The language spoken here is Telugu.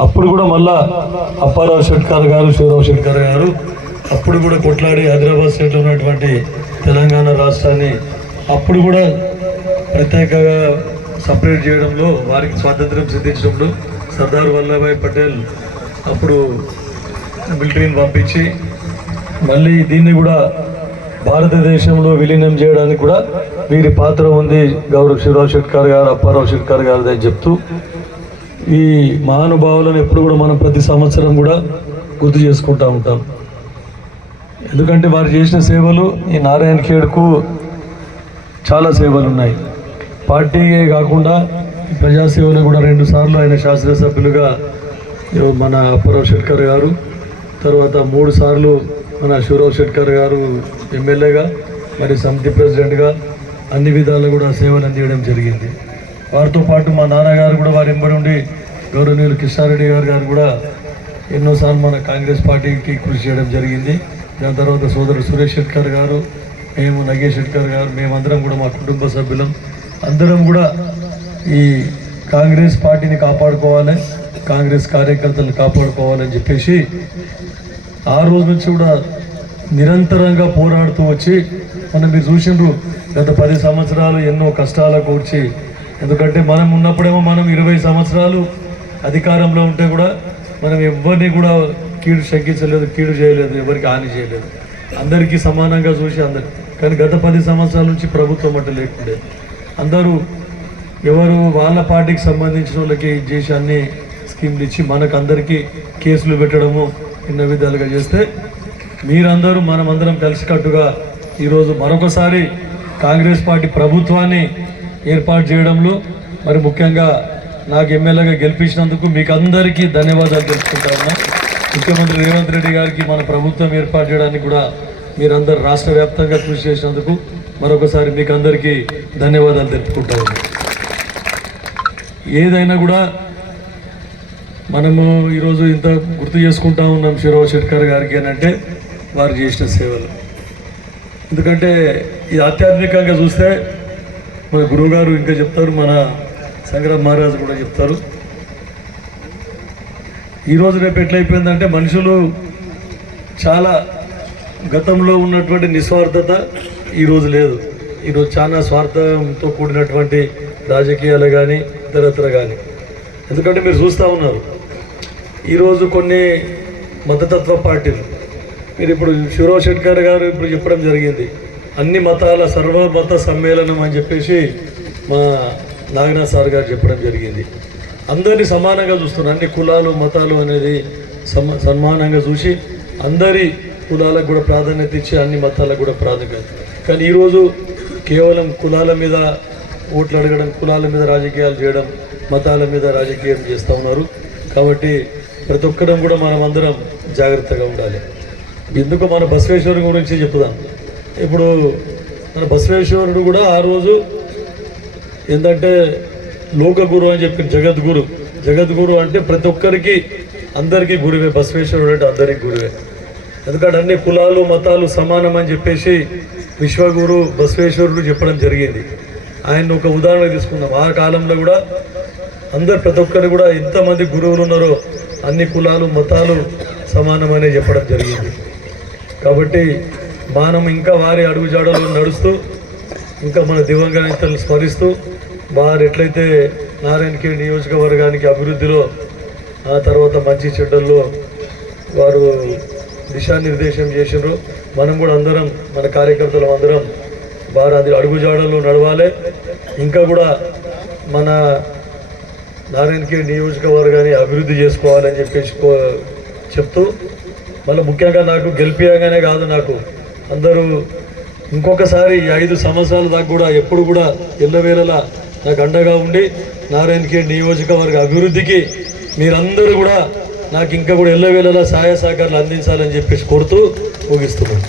అప్పుడు కూడా మళ్ళా అప్పారావు షెట్కర్ గారు శివరావు షెట్కర్ గారు అప్పుడు కూడా కొట్లాడి హైదరాబాద్ స్టేట్లో ఉన్నటువంటి తెలంగాణ రాష్ట్రాన్ని అప్పుడు కూడా ప్రత్యేకంగా సపరేట్ చేయడంలో వారికి స్వాతంత్రం సిద్ధించడంలో సర్దార్ వల్లభాయ్ పటేల్ అప్పుడు మిలిటరీని పంపించి మళ్ళీ దీన్ని కూడా భారతదేశంలో విలీనం చేయడానికి కూడా వీరి పాత్ర ఉంది గౌరవ్ శివరావు షెట్కర్ గారు అప్పారావు షెట్కర్ గారు అని చెప్తూ ఈ మహానుభావులను ఎప్పుడు కూడా మనం ప్రతి సంవత్సరం కూడా గుర్తు చేసుకుంటూ ఉంటాం. ఎందుకంటే వారు చేసిన సేవలు ఈ నారాయణ ఖేడ్కు చాలా సేవలు ఉన్నాయి పార్టీయే కాకుండా ప్రజాసేవలు కూడా రెండు సార్లు ఆయన శాసనసభ్యులుగా మన అప్పారావు షెట్కర్ గారు తర్వాత మూడు సార్లు మన శివరావు షెట్కర్ గారు ఎమ్మెల్యేగా మరి సమితి ప్రెసిడెంట్గా అన్ని విధాలు కూడా సేవలు అందించడం జరిగింది. వారితో పాటు మా నాన్నగారు కూడా వారి ఎంబడి ఉండి గౌరవనీయులు కిషారెడ్డి గారు గారు కూడా ఎన్నోసార్లు మన కాంగ్రెస్ పార్టీకి కృషి చేయడం జరిగింది. దాని తర్వాత సోదరుడు సురేష్ శెట్కర్ గారు మేము నగేష్ శెట్కర్ గారు మేమందరం కూడా మా కుటుంబ సభ్యులం. అందరం కూడా ఈ కాంగ్రెస్ పార్టీని కాపాడుకోవాలి కాంగ్రెస్ కార్యకర్తలను కాపాడుకోవాలని చెప్పేసి ఆ రోజు నుంచి కూడా నిరంతరంగా పోరాడుతూ వచ్చి మనం మీరు చూసిండ్రు గత పది సంవత్సరాలు ఎన్నో కష్టాల కూర్చి ఎందుకంటే మనం ఉన్నప్పుడేమో మనం ఇరవై సంవత్సరాలు అధికారంలో ఉంటే కూడా మనం ఎవరిని కూడా కీడు శంకించలేదు కీడు చేయలేదు ఎవరికి హాని చేయలేదు. అందరికీ సమానంగా చూసి అందరు కానీ గత పది సంవత్సరాల నుంచి ప్రభుత్వం అట్ట లేకుండే. అందరూ ఎవరు వాళ్ళ పార్టీకి సంబంధించిన వాళ్ళకి చేసి అన్ని స్కీమ్లు ఇచ్చి మనకు అందరికీ కేసులు పెట్టడము ఎన్నో విధాలుగా చేస్తే మీరందరూ మనమందరం కలిసికట్టుగా ఈరోజు మరొకసారి కాంగ్రెస్ పార్టీ ప్రభుత్వాన్ని ఏర్పాటు చేయడంలో మరి ముఖ్యంగా నాకు ఎమ్మెల్యేగా గెలిపించినందుకు మీకు అందరికీ ధన్యవాదాలు తెలుసుకుంటాను ముఖ్యమంత్రి రేవంత్ రెడ్డి గారికి మన ప్రభుత్వం ఏర్పాటు చేయడానికి కూడా మీరందరూ రాష్ట్ర వ్యాప్తంగా కృషి చేసినందుకు మరొకసారి మీకు అందరికీ ధన్యవాదాలు తెలుపుకుంటాము ఏదైనా కూడా మనము ఈరోజు ఇంత గుర్తు చేసుకుంటా ఉన్నాం శివరావు షెట్కర్ గారికి అని అంటే వారు చేసిన సేవలు. ఎందుకంటే ఇది ఆధ్యాత్మికంగా చూస్తే మన గురువుగారు ఇంకా చెప్తారు మన సంగ్రామ్ మహారాజు కూడా చెప్తారు. ఈరోజు రేపు ఎట్లయిపోయిందంటే మనుషులు చాలా గతంలో ఉన్నటువంటి నిస్వార్థత ఈరోజు లేదు. ఈరోజు చాలా స్వార్థంతో కూడినటువంటి రాజకీయాలు కానీ ఇతరత్ర కానీ ఎందుకంటే మీరు చూస్తూ ఉన్నారు ఈరోజు కొన్ని మతతత్వ పార్టీలు. మీరు ఇప్పుడు శివరావు షెట్కర్ గారు ఇప్పుడు చెప్పడం జరిగింది. అన్ని మతాల సర్వమత సమ్మేళనం అని చెప్పేసి మా నాగనాథ్ సార్ గారు చెప్పడం జరిగింది. అందరినీ సమానంగా చూస్తున్నారు. అన్ని కులాలు మతాలు అనేది సమ సన్మానంగా చూసి అందరి కులాలకు కూడా ప్రాధాన్యత ఇచ్చి అన్ని మతాలకు కూడా ప్రాధాన్యత కానీ ఈరోజు కేవలం కులాల మీద ఓట్లు అడగడం కులాల మీద రాజకీయాలు చేయడం మతాల మీద రాజకీయం చేస్తూ ఉన్నారు. కాబట్టి ప్రతి ఒక్కరం కూడా మనం అందరం జాగ్రత్తగా ఉండాలి. ఎందుకు మన బసవేశ్వరం గురించి చెప్పుదాం. ఇప్పుడు మన బసవేశ్వరుడు కూడా ఆ రోజు ఏంటంటే లోకగురు అని చెప్పి జగద్గురు. జగద్గురు అంటే ప్రతి ఒక్కరికి అందరికీ గురువే బసవేశ్వరుడు అంటే అందరికీ గురువే. ఎందుకంటే అన్ని కులాలు మతాలు సమానం అని చెప్పేసి విశ్వగురు బసవేశ్వరుడు చెప్పడం జరిగింది. ఆయన ఒక ఉదాహరణ తీసుకుందాం. ఆ కాలంలో కూడా అందరు ప్రతి ఒక్కరు కూడా ఎంతమంది గురువులు ఉన్నారో అన్ని కులాలు మతాలు సమానమనే చెప్పడం జరిగింది. కాబట్టి మనం ఇంకా వారి అడుగుజాడలు నడుస్తూ ఇంకా మన దివంగతలను స్మరిస్తూ వారు ఎట్లయితే నారాయణఖేడ్ నియోజకవర్గానికి అభివృద్ధిలో ఆ తర్వాత మంచి చెడ్డల్లో వారు దిశానిర్దేశం చేసినారు మనం కూడా అందరం మన కార్యకర్తలు అందరం వారు అది అడుగుజాడల్లో నడవాలి. ఇంకా కూడా మన నారాయణఖేడ్ నియోజకవర్గాన్ని అభివృద్ధి చేసుకోవాలని చెప్పేసి చెప్తూ మళ్ళీ ముఖ్యంగా నాకు గెలిపియగానే కాదు నాకు అందరూ ఇంకొకసారి ఐదు సంవత్సరాల దాకా కూడా ఎప్పుడు కూడా ఎల్లవేళలా నాకు అండగా ఉండి నారాయణఖేడ్ నియోజకవర్గ అభివృద్ధికి మీరందరూ కూడా నాకు ఇంకా కూడా ఎల్లవేళలా సహాయ సహకారాలు అందించాలని చెప్పేసి కోరుతూ ముగిస్తున్నాను.